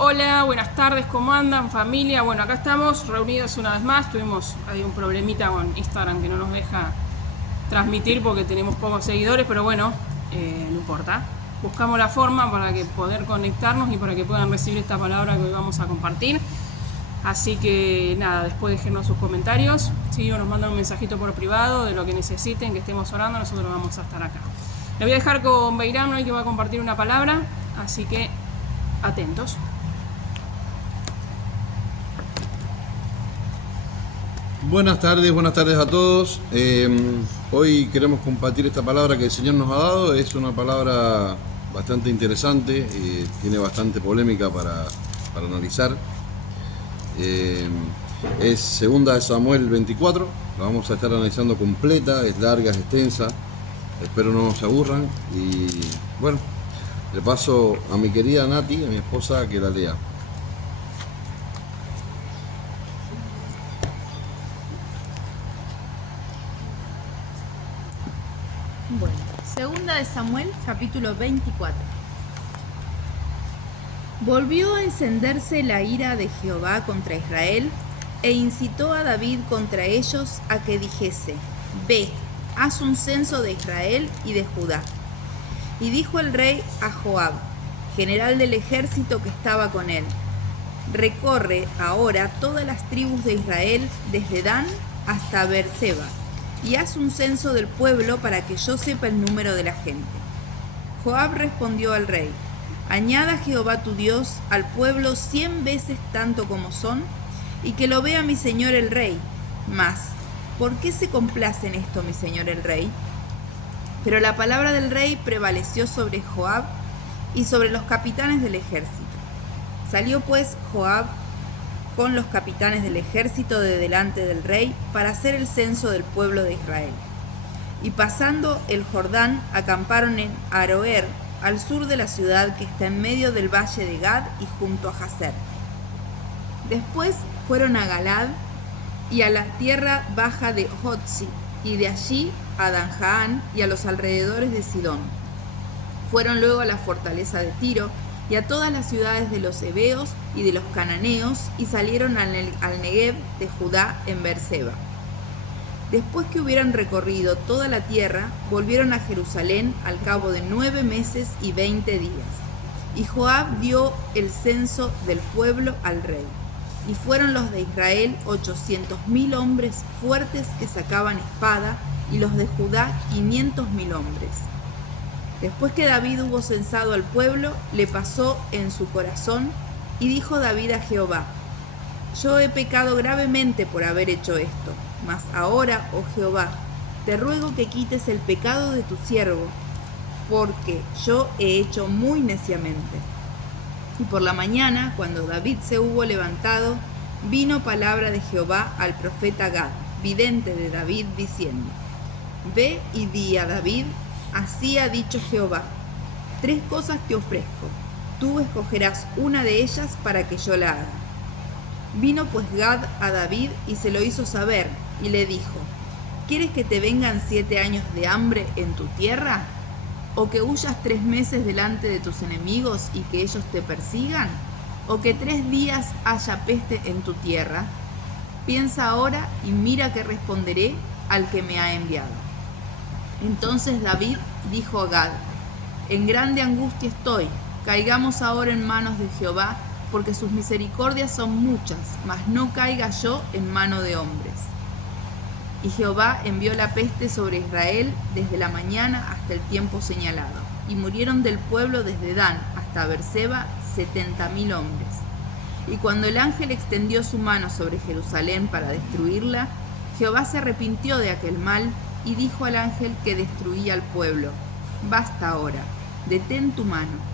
Hola, buenas tardes, ¿cómo andan, familia? Bueno, acá estamos reunidos una vez más. Tuvimos ahí un problemita con Instagram que no nos deja transmitir porque tenemos pocos seguidores, pero bueno, no importa. Buscamos la forma para que poder conectarnos y para que puedan recibir esta palabra que hoy vamos a compartir. Así que nada, después déjenos sus comentarios. Si nos mandan un mensajito por privado de lo que necesiten, que estemos orando, nosotros vamos a estar acá. Le voy a dejar con Beirán hoy que va a compartir una palabra, así que atentos. Buenas tardes a todos. Hoy queremos compartir esta palabra que el Señor nos ha dado. Es una palabra bastante interesante, tiene bastante polémica para analizar. Es segunda de Samuel 24, la vamos a estar analizando completa, es larga, es extensa. Espero no se aburran y bueno, le paso a mi querida Nati, a mi esposa, que la lea. Bueno, segunda de Samuel, capítulo 24. Volvió a encenderse la ira de Jehová contra Israel, e incitó a David contra ellos a que dijese: Ve, haz un censo de Israel y de Judá. Y dijo el rey a Joab, general del ejército que estaba con él: Recorre ahora todas las tribus de Israel, desde Dan hasta Beerseba, y haz un censo del pueblo para que yo sepa el número de la gente. Joab respondió al rey: Añada Jehová tu Dios al pueblo 100 veces tanto como son, y que lo vea mi señor el rey. Mas, ¿por qué se complace en esto mi señor el rey? Pero la palabra del rey prevaleció sobre Joab y sobre los capitanes del ejército. Salió pues Joab con los capitanes del ejército de delante del rey para hacer el censo del pueblo de Israel. Y pasando el Jordán, acamparon en Aroer, al sur de la ciudad que está en medio del valle de Gad y junto a Jazer. Después fueron a Galad y a la tierra baja de Jotzi, y de allí a Danjaán y a los alrededores de Sidón. Fueron luego a la fortaleza de Tiro y a todas las ciudades de los heveos y de los cananeos, y salieron al Negev de Judá en Beerseba. Después que hubieran recorrido toda la tierra, volvieron a Jerusalén al cabo de 9 meses y 20 días. Y Joab dio el censo del pueblo al rey. Y fueron los de Israel 800.000 hombres fuertes que sacaban espada, y los de Judá 500.000 hombres. Después que David hubo censado al pueblo, le pasó en su corazón, y dijo David a Jehová: Yo he pecado gravemente por haber hecho esto, mas ahora, oh Jehová, te ruego que quites el pecado de tu siervo, porque yo he hecho muy neciamente. Y por la mañana, cuando David se hubo levantado, vino palabra de Jehová al profeta Gad, vidente de David, diciendo: Ve y di a David: Así ha dicho Jehová: 3 cosas te ofrezco, tú escogerás una de ellas para que yo la haga. Vino pues Gad a David y se lo hizo saber, y le dijo: ¿Quieres que te vengan 7 años de hambre en tu tierra? ¿O que huyas 3 meses delante de tus enemigos y que ellos te persigan? ¿O que 3 días haya peste en tu tierra? Piensa ahora y mira que responderé al que me ha enviado. Entonces David dijo a Gad: En grande angustia estoy, caigamos ahora en manos de Jehová, porque sus misericordias son muchas, mas no caiga yo en mano de hombres. Y Jehová envió la peste sobre Israel desde la mañana hasta el tiempo señalado, y murieron del pueblo desde Dan hasta Beerseba 70.000 hombres. Y cuando el ángel extendió su mano sobre Jerusalén para destruirla, Jehová se arrepintió de aquel mal, y dijo al ángel que destruía al pueblo: Basta ahora, detén tu mano.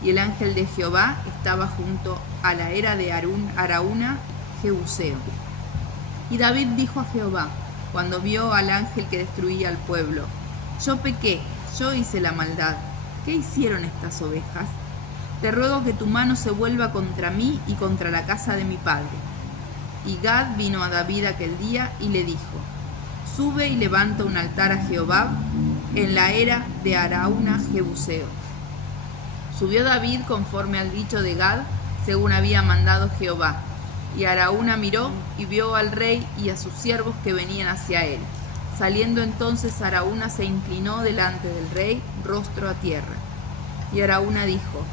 Y el ángel de Jehová estaba junto a la era de Araúna, Jebuseo. Y David dijo a Jehová, cuando vio al ángel que destruía al pueblo: Yo pequé, yo hice la maldad. ¿Qué hicieron estas ovejas? Te ruego que tu mano se vuelva contra mí y contra la casa de mi padre. Y Gad vino a David aquel día y le dijo: Sube y levanta un altar a Jehová en la era de Araúna Jebuseo. Subió David conforme al dicho de Gad, según había mandado Jehová. Y Araúna miró y vio al rey y a sus siervos que venían hacia él. Saliendo entonces Araúna se inclinó delante del rey, rostro a tierra. Y Araúna dijo: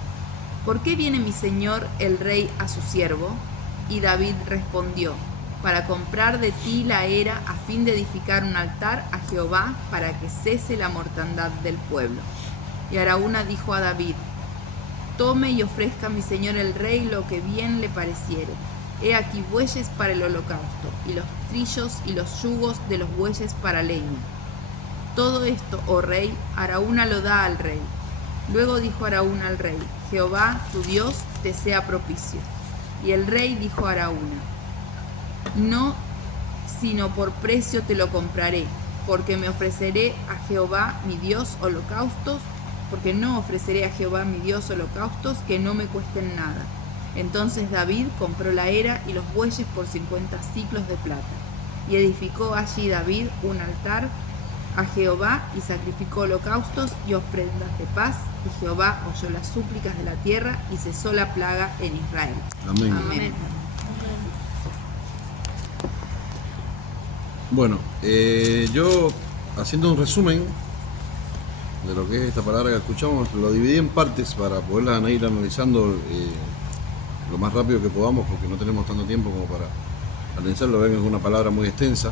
¿Por qué viene mi señor el rey a su siervo? Y David respondió: para comprar de ti la era, a fin de edificar un altar a Jehová, para que cese la mortandad del pueblo. Y Araúna dijo a David: tome y ofrezca a mi señor el rey lo que bien le pareciere. He aquí bueyes para el holocausto, y los trillos y los yugos de los bueyes para leña. Todo esto, oh rey, Araúna lo da al rey. Luego dijo Araúna al rey: Jehová, tu Dios, te sea propicio. Y el rey dijo a Araúna: no, sino por precio te lo compraré, porque me ofreceré a Jehová mi Dios holocaustos, porque no ofreceré a Jehová mi Dios holocaustos que no me cuesten nada. Entonces David compró la era y los bueyes por 50 siclos de plata. Y edificó allí David un altar a Jehová y sacrificó holocaustos y ofrendas de paz. Y Jehová oyó las súplicas de la tierra y cesó la plaga en Israel. Amén. Amén. Bueno, yo haciendo un resumen de lo que es esta palabra que escuchamos, lo dividí en partes para poderla ir analizando lo más rápido que podamos, porque no tenemos tanto tiempo como para analizarlo. Ven, es una palabra muy extensa.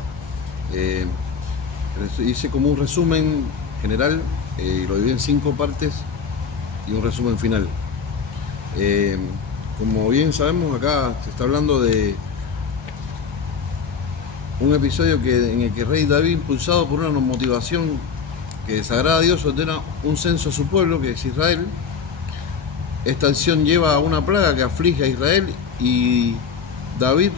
Hice como un resumen general, lo dividí en 5 partes y un resumen final. Como bien sabemos, acá se está hablando de un episodio en el que el rey David, impulsado por una motivación que desagrada a Dios, ordena un censo a su pueblo, que es Israel. Esta acción lleva a una plaga que aflige a Israel, y David,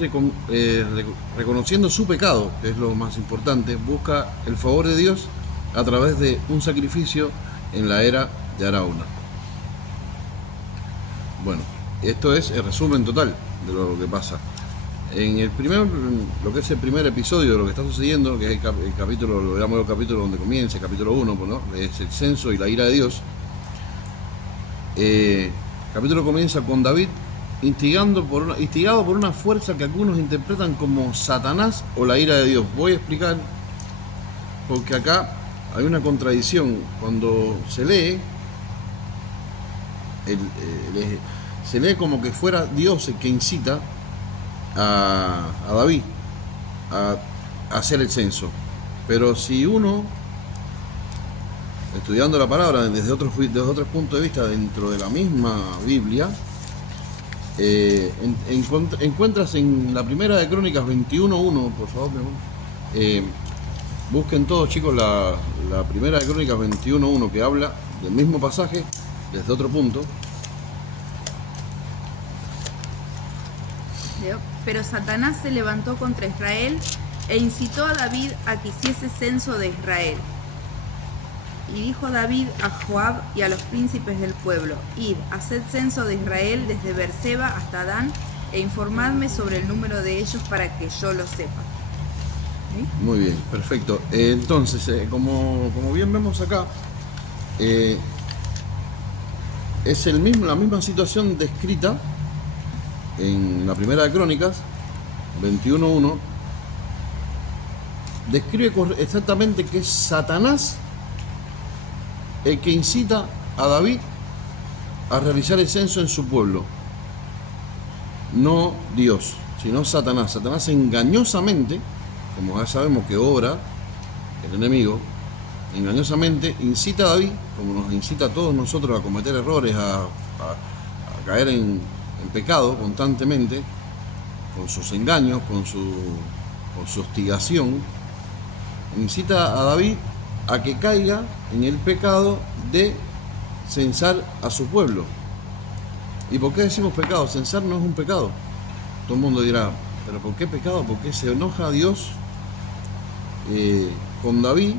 reconociendo su pecado, que es lo más importante, busca el favor de Dios a través de un sacrificio en la era de Araúna. Bueno, esto es el resumen total de lo que pasa. En lo que es el primer episodio de lo que está sucediendo, que es el capítulo, lo llamamos el capítulo donde comienza, el capítulo 1, ¿no? Es el censo y la ira de Dios. El capítulo comienza con David instigado por una fuerza que algunos interpretan como Satanás o la ira de Dios. Voy a explicar, porque acá hay una contradicción. Cuando se lee, se lee como que fuera Dios el que incita a David a hacer el censo. Pero si uno, estudiando la palabra desde otros puntos de vista dentro de la misma Biblia, encuentras en la primera de Crónicas 21:1, por favor, busquen todos, chicos, la primera de Crónicas 21:1, que habla del mismo pasaje desde otro punto. Pero Satanás se levantó contra Israel e incitó a David a que hiciese censo de Israel. Y dijo David a Joab y a los príncipes del pueblo: id, haced censo de Israel desde Beerseba hasta Dan, e informadme sobre el número de ellos para que yo lo sepa. ¿Sí? Muy bien, perfecto. Entonces, como bien vemos acá, es la misma situación descrita en la primera de Crónicas 21:1. Describe exactamente que es Satanás el que incita a David a realizar el censo en su pueblo, no Dios, sino Satanás. Satanás engañosamente, como ya sabemos que obra el enemigo, engañosamente incita a David, como nos incita a todos nosotros a cometer errores, a caer en pecado constantemente, con sus engaños, con su hostigación. Incita a David a que caiga en el pecado de censar a su pueblo. ¿Y por qué decimos pecado? Censar no es un pecado. Todo el mundo dirá: ¿pero por qué pecado? Porque se enoja a Dios con David,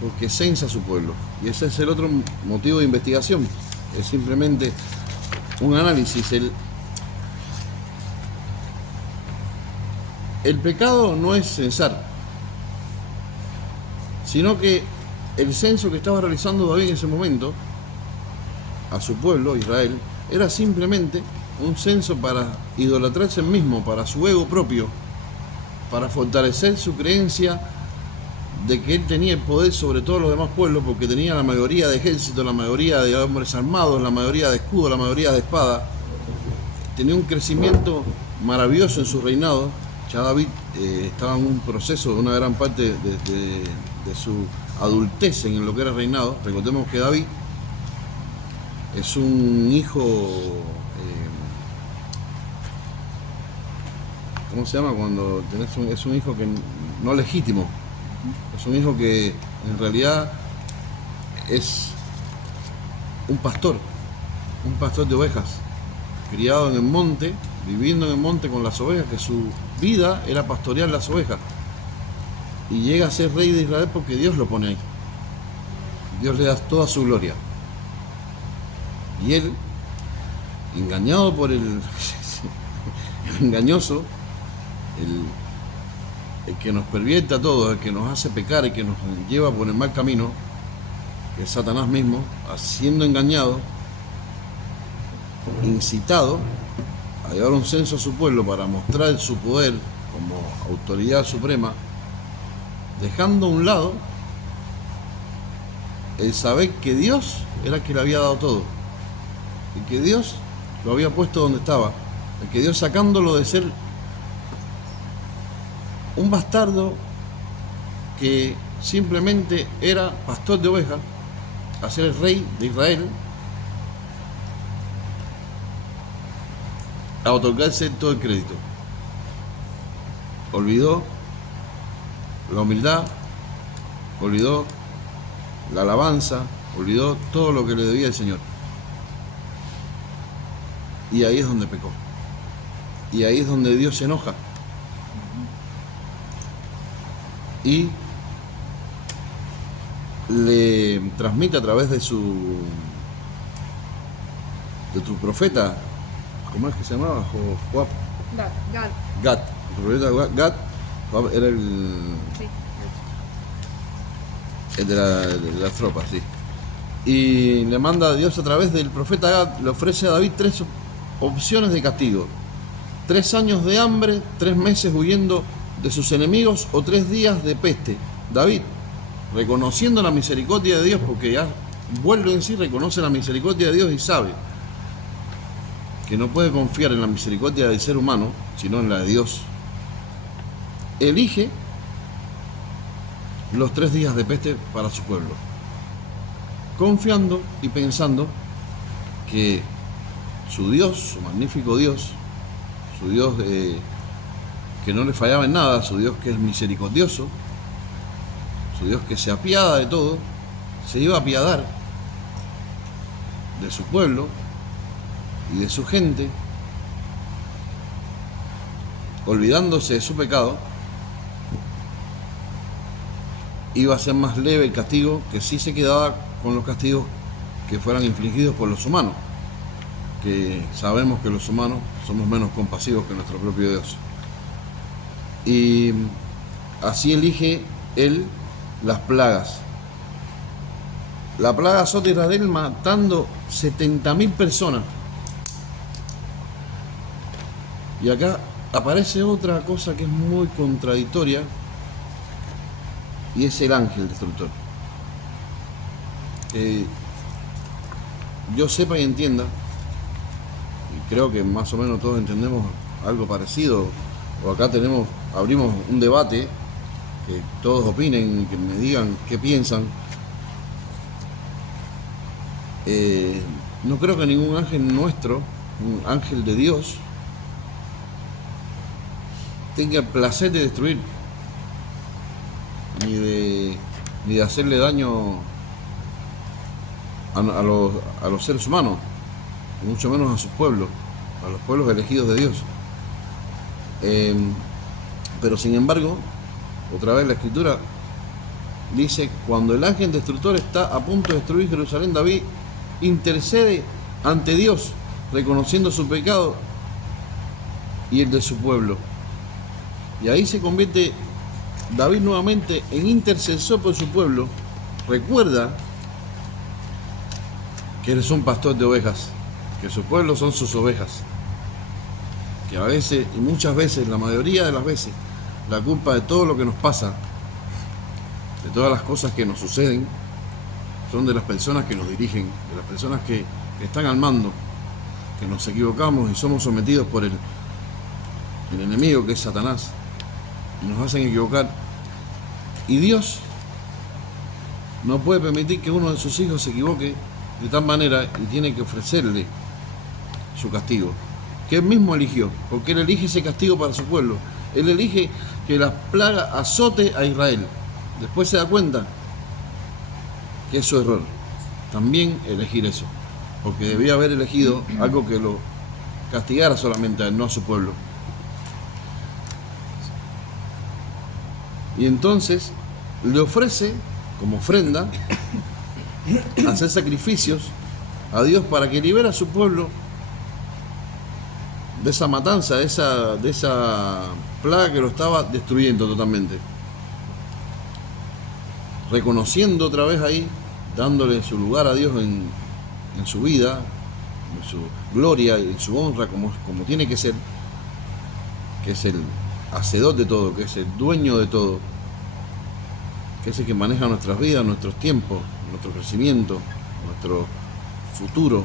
porque censa a su pueblo. Y ese es el otro motivo de investigación. Es simplemente un análisis. El pecado no es censar, sino que el censo que estaba realizando David en ese momento a su pueblo, Israel, era simplemente un censo para idolatrarse él mismo, para su ego propio, para fortalecer su creencia de que él tenía el poder sobre todos los demás pueblos, porque tenía la mayoría de ejércitos, la mayoría de hombres armados, la mayoría de escudos, la mayoría de espadas. Tenía un crecimiento maravilloso en su reinado. Ya David estaba en un proceso, una gran parte de su adultez en lo que era reinado. Recordemos que David es un hijo, ¿cómo se llama? Cuando es un hijo que no legítimo, es un hijo que en realidad es un pastor de ovejas, criado en el monte, viviendo en el monte con las ovejas, que su vida era pastorear las ovejas. Y llega a ser rey de Israel porque Dios lo pone ahí. Dios le da toda su gloria. Y él, engañado por el engañoso, el que nos pervierte a todos, el que nos hace pecar, el que nos lleva por el mal camino, que es Satanás mismo, siendo engañado, incitado a llevar un censo a su pueblo para mostrar su poder como autoridad suprema, dejando a un lado el saber que Dios era el que le había dado todo, y que Dios lo había puesto donde estaba, y que Dios, sacándolo de ser un bastardo que simplemente era pastor de ovejas, a ser el rey de Israel, a otorgarse todo el crédito. Olvidó la humildad, olvidó la alabanza, olvidó todo lo que le debía el Señor. Y ahí es donde pecó. Y ahí es donde Dios se enoja. Y le transmite a través de su profeta, ¿cómo es que se llamaba? Joab. Gad. El profeta Gad. Joab era el de las tropas, sí. Y le manda a Dios a través del profeta Gad, le ofrece a David 3 opciones de castigo: 3 años de hambre, 3 meses huyendo de sus enemigos o 3 días de peste. David, reconociendo la misericordia de Dios, porque ya vuelve en sí, reconoce la misericordia de Dios y sabe que no puede confiar en la misericordia del ser humano, sino en la de Dios, elige los 3 días de peste para su pueblo, confiando y pensando que su Dios, su magnífico Dios, su Dios que no le fallaba en nada, su Dios que es misericordioso, su Dios que se apiada de todo, se iba a apiadar de su pueblo y de su gente, olvidándose de su pecado. Iba a ser más leve el castigo, que sí se quedaba con los castigos que fueran infligidos por los humanos, que sabemos que los humanos somos menos compasivos que nuestro propio Dios. Y así elige él las plagas. La plaga azota a Israel matando 70.000 personas. Y acá aparece otra cosa que es muy contradictoria, y es el ángel destructor. Que yo sepa y entienda, y creo que más o menos todos entendemos algo parecido, o acá abrimos un debate, que todos opinen, que me digan qué piensan. No creo que ningún ángel nuestro, un ángel de Dios, tenga el placer de destruir, ni de hacerle daño a los seres humanos, mucho menos a sus pueblos, a los pueblos elegidos de Dios. Pero sin embargo, otra vez la Escritura dice: cuando el ángel destructor está a punto de destruir Jerusalén, David intercede ante Dios, reconociendo su pecado y el de su pueblo. Y ahí se convierte David nuevamente en intercesor por su pueblo. Recuerda que eres un pastor de ovejas, que su pueblo son sus ovejas. que a veces, y muchas veces, la mayoría de las veces, la culpa de todo lo que nos pasa, de todas las cosas que nos suceden, son de las personas que nos dirigen, de las personas que están al mando, que nos equivocamos y somos sometidos por el enemigo, que es Satanás, y nos hacen equivocar. Y Dios no puede permitir que uno de sus hijos se equivoque de tal manera, y tiene que ofrecerle su castigo, que él mismo eligió, porque él elige ese castigo para su pueblo. Él elige que la plaga azote a Israel. Después se da cuenta que es su error también elegir eso, porque debía haber elegido algo que lo castigara solamente a él, no a su pueblo. Y entonces le ofrece como ofrenda hacer sacrificios a Dios para que libere a su pueblo de esa matanza, de esa plaga que lo estaba destruyendo totalmente. Reconociendo otra vez ahí, dándole su lugar a Dios en su vida, en su gloria y en su honra, como tiene que ser, que es el hacedor de todo, que es el dueño de todo, que es el que maneja nuestras vidas, nuestros tiempos, nuestro crecimiento, nuestro futuro,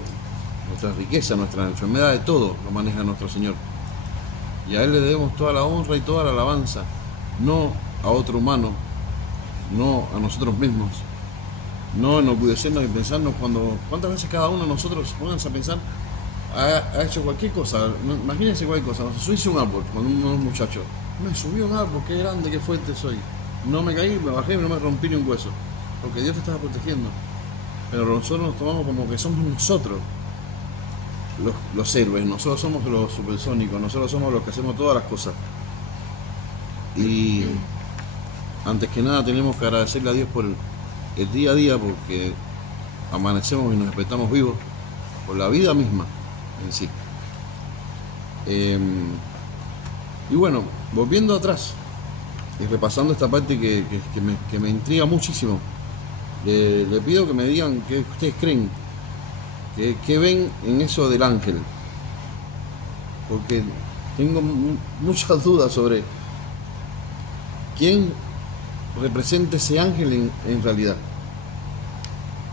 nuestra riqueza, nuestras enfermedades, todo lo maneja nuestro Señor. Y a Él le debemos toda la honra y toda la alabanza, no a otro humano, no a nosotros mismos, no enorgullecernos y pensarnos cuántas veces cada uno de nosotros, pónganse a pensar, ha hecho cualquier cosa. Imagínense cualquier cosa, subirse un árbol con unos muchachos, me subió un árbol, qué grande, qué fuerte soy, no me caí, me bajé y no me rompí ni un hueso, porque Dios te estaba protegiendo. Pero nosotros nos tomamos como que somos nosotros los héroes, nosotros somos los supersónicos, nosotros somos los que hacemos todas las cosas. Y antes que nada tenemos que agradecerle a Dios por el día a día, porque amanecemos y nos despertamos vivos, por la vida misma en sí. Y bueno, volviendo atrás y repasando esta parte que me intriga muchísimo, le pido que me digan qué ustedes creen, qué ven en eso del ángel, porque tengo muchas dudas sobre quién representa ese ángel en realidad.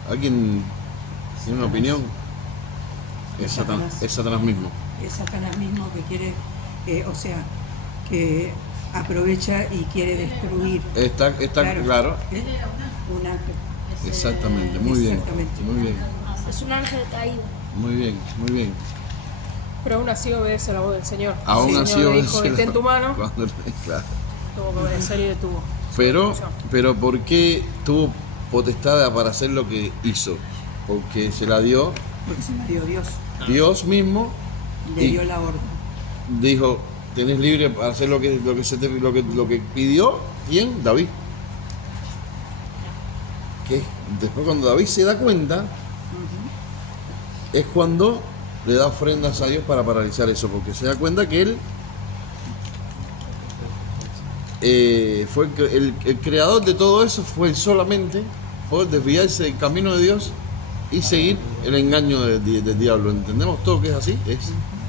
¿Alguien tiene una opinión? Es Satanás mismo. Es Satanás mismo que quiere, que aprovecha y quiere destruir. Está claro. ¿Eh? Un ángel. Exactamente, muy bien. Exactamente. Muy bien. Es un ángel caído. Muy bien, muy bien. Pero aún así obedece a la voz del Señor. Aún El así Señor le obedece dijo, esté en tu mano, Claro. tuvo que obedecer y detuvo. Pero ¿por qué tuvo potestad para hacer lo que hizo? Porque se la dio Porque se la dio Dios. Dios mismo. Le Y dio la orden. dijo, tenés libre para hacer lo que pidió. ¿Quién? David. Que después, cuando David se da cuenta, es cuando le da ofrendas a Dios para paralizar eso, porque se da cuenta que él fue el creador de todo eso, fue él solamente por desviarse del camino de Dios y seguir el engaño del diablo. ¿Entendemos todo que es así?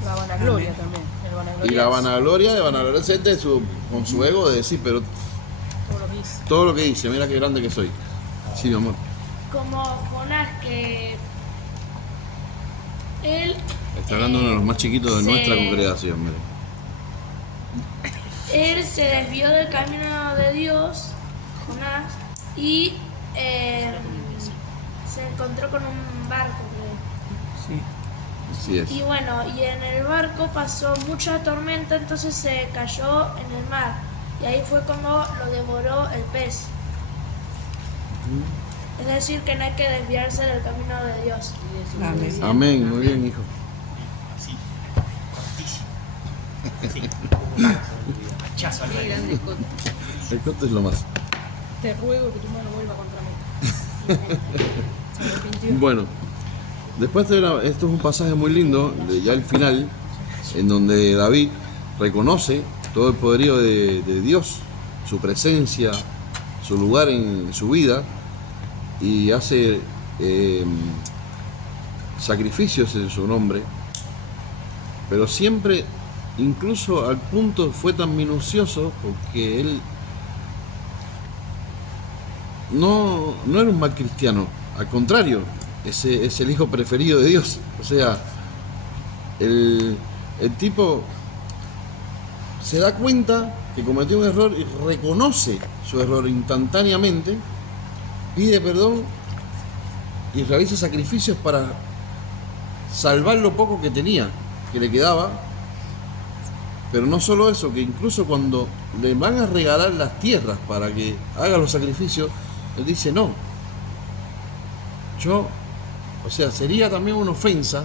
La vanagloria también. El vanagloria Y la vanagloria de vanagloriarse con su ego, de decir, pero todo lo que hizo. todo lo que hice, mira qué grande que soy. Sí, mi amor. Como Jonás, que él Está hablando uno de los más chiquitos de Sí. nuestra congregación, mire. él se desvió del camino de Dios, Jonás, y se encontró con un barco, creo. Sí. Así es. Y bueno, y en el barco pasó mucha tormenta, entonces se cayó en el mar. Y ahí fue como lo devoró el pez. Es decir, que no hay que desviarse del camino de Dios. Amén. Amén, muy bien, hijo. Sí, cortísimo. Sí, hachazo al aire. El corte es lo más. Te ruego que tu mano vuelva contra mí. Se arrepintió. Bueno, después esto es un pasaje muy lindo, ya el final, en donde David reconoce todo el poderío de Dios, su presencia, su lugar en su vida, y hace sacrificios en su nombre, pero siempre incluso al punto fue tan minucioso porque él no era un mal cristiano, al contrario, es el hijo preferido de Dios. O sea, el tipo se da cuenta que cometió un error y reconoce su error instantáneamente, pide perdón y realiza sacrificios para salvar lo poco que tenía, que le quedaba. Pero no solo eso, que incluso cuando le van a regalar las tierras para que haga los sacrificios, él dice no. O sea, sería también una ofensa,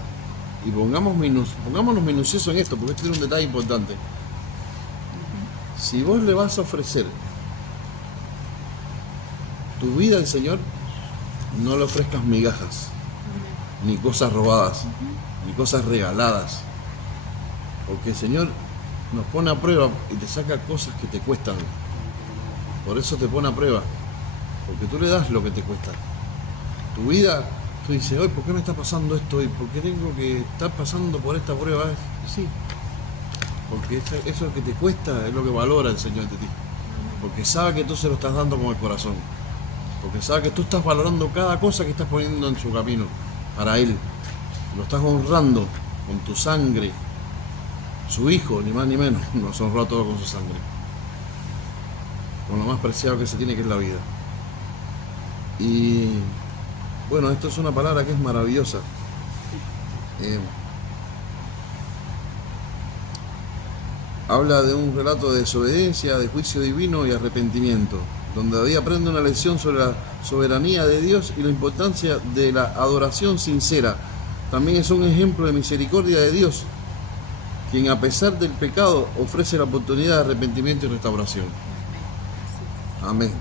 y pongámonos minuciosos en esto, porque este es un detalle importante. Si vos le vas a ofrecer tu vida al Señor, no le ofrezcas migajas, ni cosas robadas, ni cosas regaladas, porque el Señor nos pone a prueba y te saca cosas que te cuestan. Por eso te pone a prueba, porque tú le das lo que te cuesta. Tu vida, tú dices, hoy, ¿por qué me está pasando esto hoy? ¿Por qué tengo que estar pasando por esta prueba? Sí, porque eso que te cuesta es lo que valora el Señor de ti, porque sabe que tú se lo estás dando con el corazón, porque sabe que tú estás valorando cada cosa que estás poniendo en su camino para Él, lo estás honrando con tu sangre. Su hijo, ni más ni menos, nos honró a todos con su sangre, con lo más preciado que se tiene, que es la vida. Y bueno, esto es una palabra que es maravillosa. Habla de un relato de desobediencia, de juicio divino y arrepentimiento, donde David aprende una lección sobre la soberanía de Dios y la importancia de la adoración sincera. También es un ejemplo de misericordia de Dios, quien a pesar del pecado ofrece la oportunidad de arrepentimiento y restauración. Amén.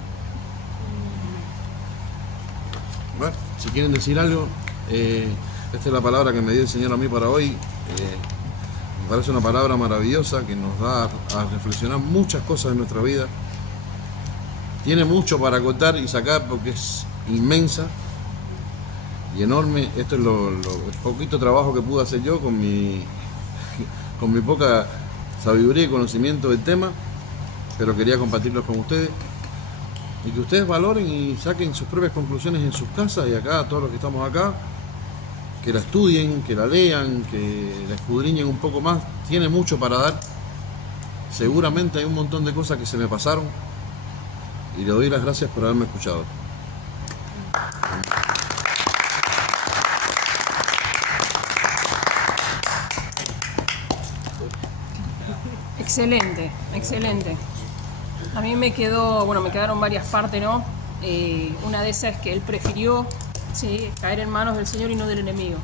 Bueno, si quieren decir algo, esta es la palabra que me dio el Señor a mí para hoy. Me parece una palabra maravillosa que nos da a reflexionar muchas cosas en nuestra vida. Tiene mucho para contar y sacar porque es inmensa y enorme. Esto es el poquito trabajo que pude hacer yo con mi poca sabiduría y conocimiento del tema, pero quería compartirlos con ustedes y que ustedes valoren y saquen sus propias conclusiones en sus casas, y acá todos los que estamos acá, que la estudien, que la lean, que la escudriñen un poco más. Tiene mucho para dar. Seguramente hay un montón de cosas que se me pasaron y le doy las gracias por haberme escuchado. Excelente, excelente. A mí me quedaron varias partes, ¿no? Una de esas es que él prefirió, ¿sí?, caer en manos del Señor y no del enemigo.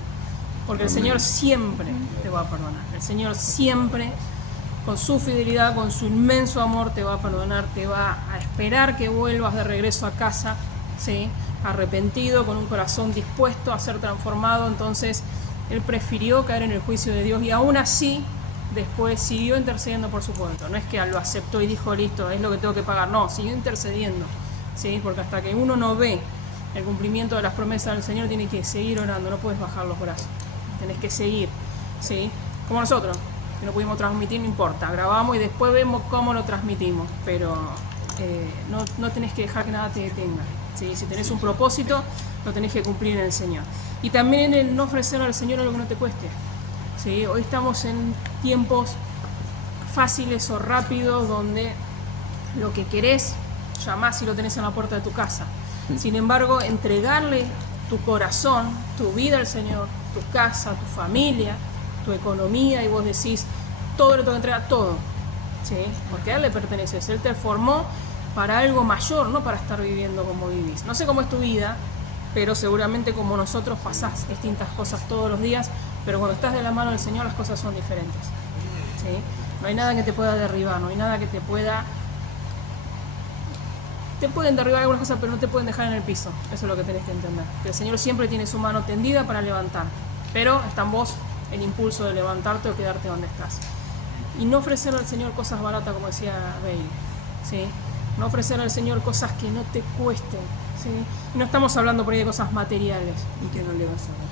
Porque el Señor siempre te va a perdonar. El Señor siempre, con su fidelidad, con su inmenso amor, te va a perdonar, te va a esperar que vuelvas de regreso a casa, ¿sí?, arrepentido, con un corazón dispuesto a ser transformado. Entonces, él prefirió caer en el juicio de Dios y aún así después siguió intercediendo por su pueblo. No es que lo aceptó y dijo, listo, es lo que tengo que pagar. No, siguió intercediendo, ¿sí? Porque hasta que uno no ve el cumplimiento de las promesas del Señor, tiene que seguir orando, no puedes bajar los brazos, tenés que seguir, ¿sí? Como nosotros, que no pudimos transmitir, no importa, grabamos y después vemos cómo lo transmitimos, pero no tenés que dejar que nada te detenga, ¿sí? Si tenés un propósito, lo tenés que cumplir en el Señor. Y también en el no ofrecer al Señor algo que no te cueste. ¿Sí? Hoy estamos en tiempos fáciles o rápidos donde lo que querés llamás y lo tenés en la puerta de tu casa. Sin embargo, entregarle tu corazón, tu vida al Señor, tu casa, tu familia, tu economía, y vos decís, todo le tengo que entregar, todo, ¿sí? Porque a Él le perteneces. Él te formó para algo mayor, no para estar viviendo como vivís. No sé cómo es tu vida, pero seguramente como nosotros pasás distintas cosas todos los días, pero cuando estás de la mano del Señor las cosas son diferentes, ¿sí? No hay nada que te pueda derribar, no hay nada que te pueda... Te pueden derribar algunas cosas, pero no te pueden dejar en el piso. Eso es lo que tenés que entender. Que el Señor siempre tiene su mano tendida para levantar, pero está en vos el impulso de levantarte o quedarte donde estás. Y no ofrecer al Señor cosas baratas, como decía Bailey, ¿sí? No ofrecer al Señor cosas que no te cuesten, ¿sí? Y no estamos hablando por ahí de cosas materiales y que no le vas a dar.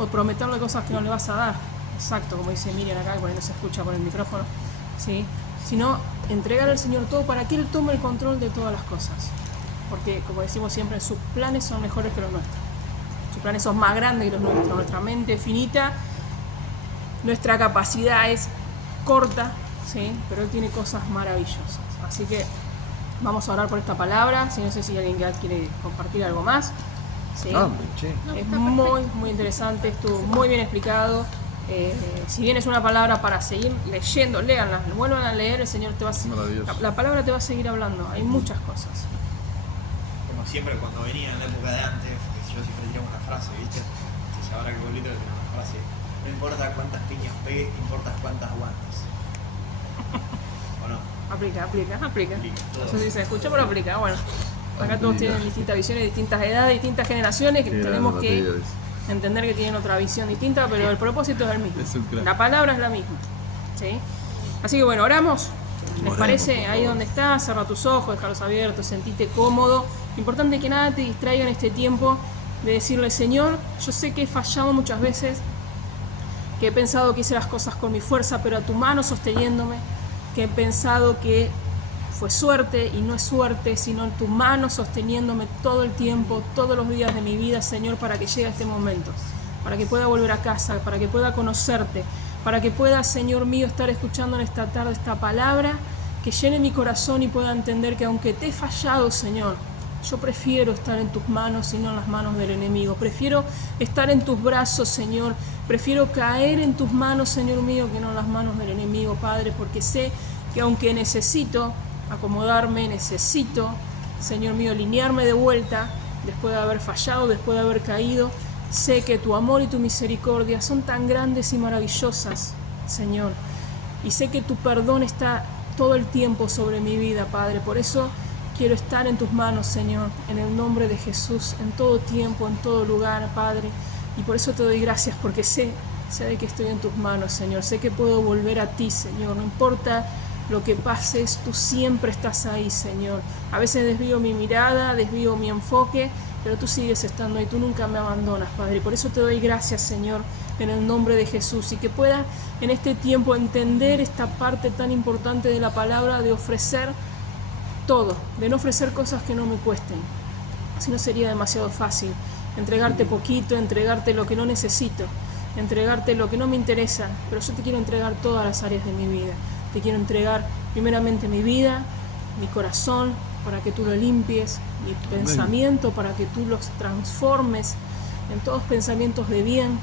o prometerle cosas que no le vas a dar, exacto, como dice Miriam acá, que por ahí no se escucha por el micrófono, ¿sí? Sino entregar al Señor todo para que Él tome el control de todas las cosas. Porque, como decimos siempre, sus planes son mejores que los nuestros. Sus planes son más grandes que los nuestros. Nuestra mente es finita, nuestra capacidad es corta, ¿sí? Pero Él tiene cosas maravillosas. Así que vamos a orar por esta palabra. Si no sé si alguien quiere compartir algo más. ¿Sí? Es muy, muy interesante, estuvo muy bien explicado. Si bien es una palabra para seguir leyendo, léanla, vuelvan a leer, el Señor te va a la palabra te va a seguir hablando. Hay muchas cosas. Como siempre, cuando venía en la época de antes, yo siempre tiraba una frase, ¿viste? Entonces ahora que volví, tengo una frase: no importa cuántas piñas pegues, importa cuántas aguantes. ¿O no? Aplica. Todo. No sé si se escucha, pero aplica. Bueno, acá todos tienen distintas visiones, distintas edades, distintas generaciones, que tenemos que entender que tienen otra visión distinta, pero el propósito es el mismo. La palabra es la misma, ¿sí? Así que bueno, oramos. ¿Les parece? Ahí donde estás, cierra tus ojos, déjalos abiertos, sentite cómodo. Importante que nada te distraiga en este tiempo de decirle: Señor, yo sé que he fallado muchas veces, que he pensado que hice las cosas con mi fuerza, pero a tu mano sosteniéndome, que he pensado que fue suerte y no es suerte, sino en tu mano sosteniéndome todo el tiempo, todos los días de mi vida, Señor, para que llegue este momento, para que pueda volver a casa, para que pueda conocerte, para que pueda, Señor mío, estar escuchando en esta tarde esta palabra, que llene mi corazón y pueda entender que aunque te he fallado, Señor, yo prefiero estar en tus manos y no en las manos del enemigo. Prefiero estar en tus brazos, Señor. Prefiero caer en tus manos, Señor mío, que no en las manos del enemigo, Padre, porque sé que aunque necesito acomodarme, necesito, Señor mío, alinearme de vuelta después de haber fallado, después de haber caído, sé que tu amor y tu misericordia son tan grandes y maravillosas, Señor, y sé que tu perdón está todo el tiempo sobre mi vida, Padre. Por eso quiero estar en tus manos, Señor, en el nombre de Jesús, en todo tiempo, en todo lugar, Padre, y por eso te doy gracias, porque sé de que estoy en tus manos, Señor, sé que puedo volver a ti, Señor, no importa lo que pases, tú siempre estás ahí, Señor. A veces desvío mi mirada, desvío mi enfoque, pero tú sigues estando ahí, tú nunca me abandonas, Padre. Y por eso te doy gracias, Señor, en el nombre de Jesús. Y que pueda en este tiempo entender esta parte tan importante de la palabra, de ofrecer todo, de no ofrecer cosas que no me cuesten. Si no sería demasiado fácil entregarte poquito, entregarte lo que no necesito, entregarte lo que no me interesa, pero yo te quiero entregar todas las áreas de mi vida. Te quiero entregar primeramente mi vida, mi corazón, para que tú lo limpies, mi pensamiento, para que tú los transformes en todos pensamientos de bien.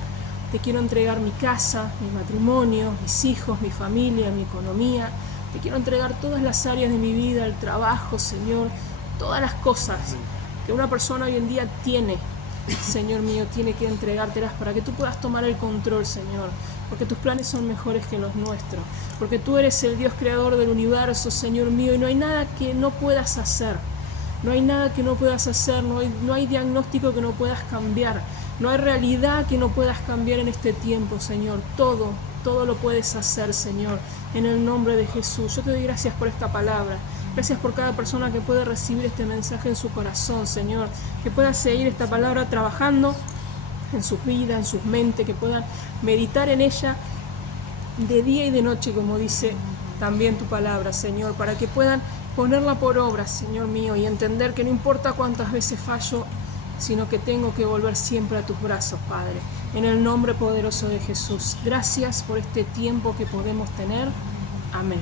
Te quiero entregar mi casa, mi matrimonio, mis hijos, mi familia, mi economía. Te quiero entregar todas las áreas de mi vida, el trabajo, Señor, todas las cosas que una persona hoy en día tiene, Señor mío, tiene que entregártelas para que tú puedas tomar el control, Señor, porque tus planes son mejores que los nuestros, porque tú eres el Dios creador del universo, Señor mío, y no hay nada que no puedas hacer, no hay nada que no puedas hacer, no hay diagnóstico que no puedas cambiar, no hay realidad que no puedas cambiar en este tiempo, Señor. Todo lo puedes hacer, Señor, en el nombre de Jesús. Yo te doy gracias por esta palabra. Gracias por cada persona que puede recibir este mensaje en su corazón, Señor. Que pueda seguir esta palabra trabajando en sus vidas, en sus mentes, que puedan meditar en ella de día y de noche, como dice también tu palabra, Señor, para que puedan ponerla por obra, Señor mío, y entender que no importa cuántas veces fallo, sino que tengo que volver siempre a tus brazos, Padre, en el nombre poderoso de Jesús. Gracias por este tiempo que podemos tener. Amén.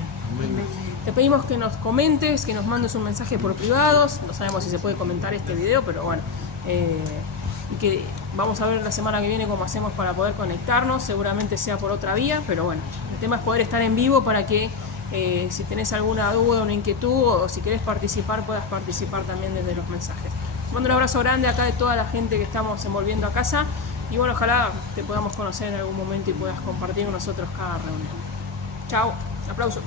Te pedimos que nos comentes, que nos mandes un mensaje por privados. No sabemos si se puede comentar este video, pero bueno, y que vamos a ver la semana que viene cómo hacemos para poder conectarnos. Seguramente sea por otra vía, pero bueno, el tema es poder estar en vivo para que si tenés alguna duda o una inquietud, o si querés participar, puedas participar también desde los mensajes. Te mando un abrazo grande acá de toda la gente que estamos envolviendo a casa, y bueno, ojalá te podamos conocer en algún momento y puedas compartir con nosotros cada reunión. Chao, aplauso.